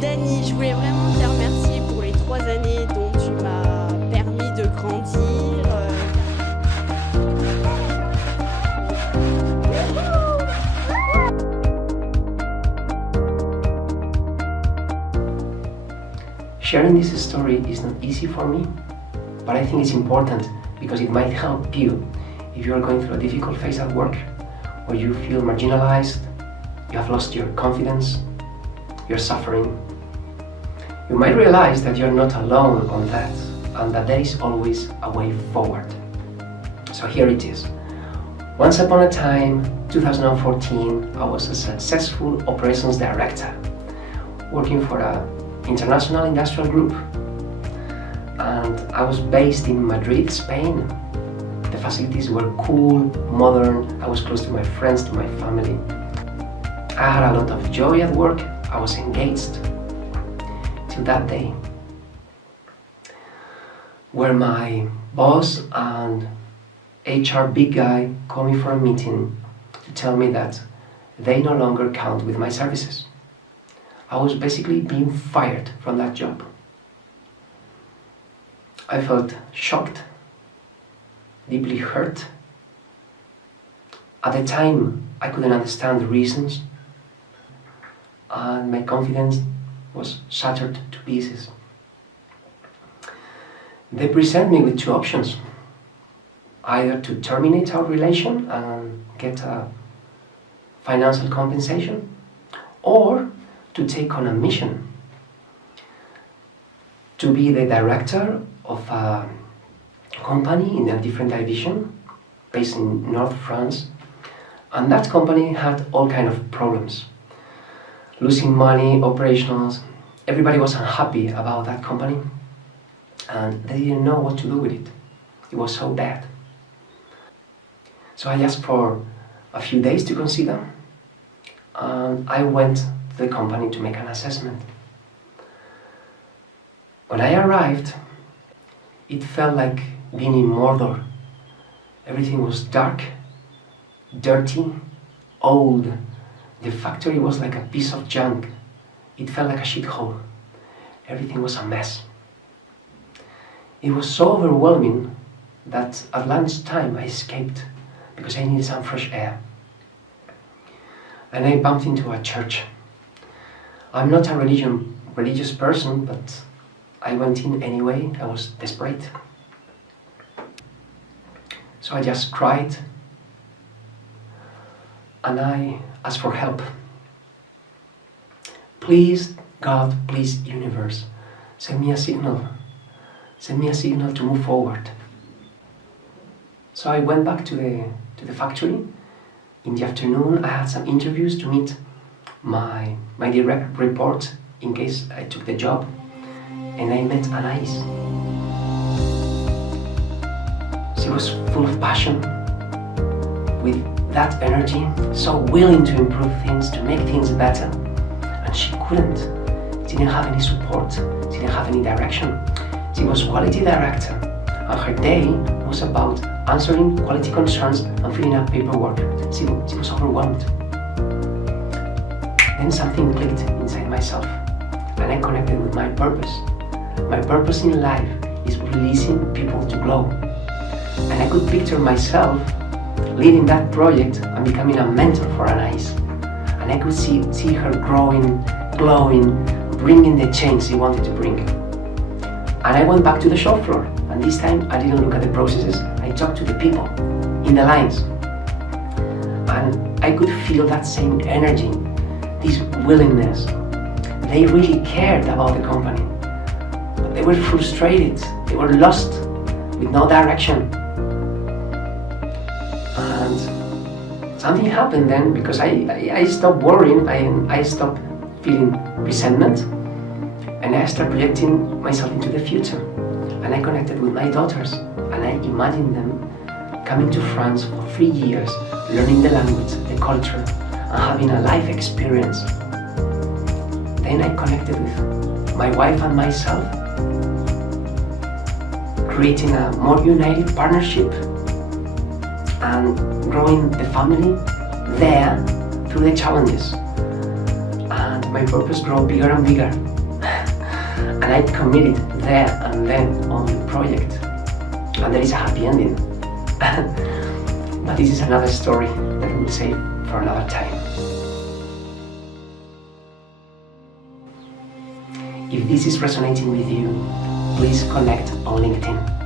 Dany, je voulais vraiment te remercier pour les 3 années dont tu m'as permis de grandir. Sharing this story is not easy for me, but I think it's important because it might help you if you are going through a difficult phase at work, or you feel marginalized, you have lost your confidence, you're suffering. You might realize that you're not alone on that and that there is always a way forward. So here it is. Once upon a time, 2014, I was a successful operations director working for an international industrial group, and I was based in Madrid, Spain. The facilities were cool, modern, I was close to my friends, to my family. I had a lot of joy at work, I was engaged. Till that day, where my boss and HR big guy called me for a meeting to tell me that they no longer count with my services. I was basically being fired from that job. I felt shocked, deeply hurt. At the time, I couldn't understand the reasons, and my confidence was shattered to pieces. They present me with 2 options: either to terminate our relation and get a financial compensation, or to take on a mission to be the director of a company in a different division based in North France, and that company had all kind of problems. Losing money, operationals, everybody was unhappy about that company and they didn't know what to do with it. It was so bad. So I asked for a few days to consider, and I went to the company to make an assessment. When I arrived, it felt like being in Mordor. Everything was dark, dirty, old. The factory was like a piece of junk. It felt like a shithole. Everything was a mess. It was so overwhelming that at lunchtime I escaped because I needed some fresh air. And I bumped into a church. I'm not a religious person, but I went in anyway. I was desperate. So I just cried and I asked for help. Please, God, please, universe, send me a signal. Send me a signal to move forward. So I went back to the factory. In the afternoon, I had some interviews to meet my direct report in case I took the job. And I met Anais. She was full of passion, with that energy, so willing to improve things, to make things better. And she couldn't. She didn't have any support. She didn't have any direction. She was quality director, and her day was about answering quality concerns and filling up paperwork. She was overwhelmed. Then something clicked inside myself, and I connected with my purpose. My purpose in life is releasing people to glow. And I could picture myself leading that project and becoming a mentor for Anais. And I could see her growing, glowing, bringing the change she wanted to bring. And I went back to the shop floor, and this time I didn't look at the processes, I talked to the people in the lines. And I could feel that same energy, this willingness. They really cared about the company. But they were frustrated, they were lost, with no direction. And something happened then, because I stopped worrying, I stopped feeling resentment, and I started projecting myself into the future. And I connected with my daughters, and I imagined them coming to France for 3 years, learning the language, the culture, and having a life experience. Then I connected with my wife and myself, creating a more united partnership and growing the family there through the challenges. And my purpose grew bigger and bigger. And I committed there and then on the project. And there is a happy ending. But this is another story that we'll save for another time. If this is resonating with you, please connect on LinkedIn.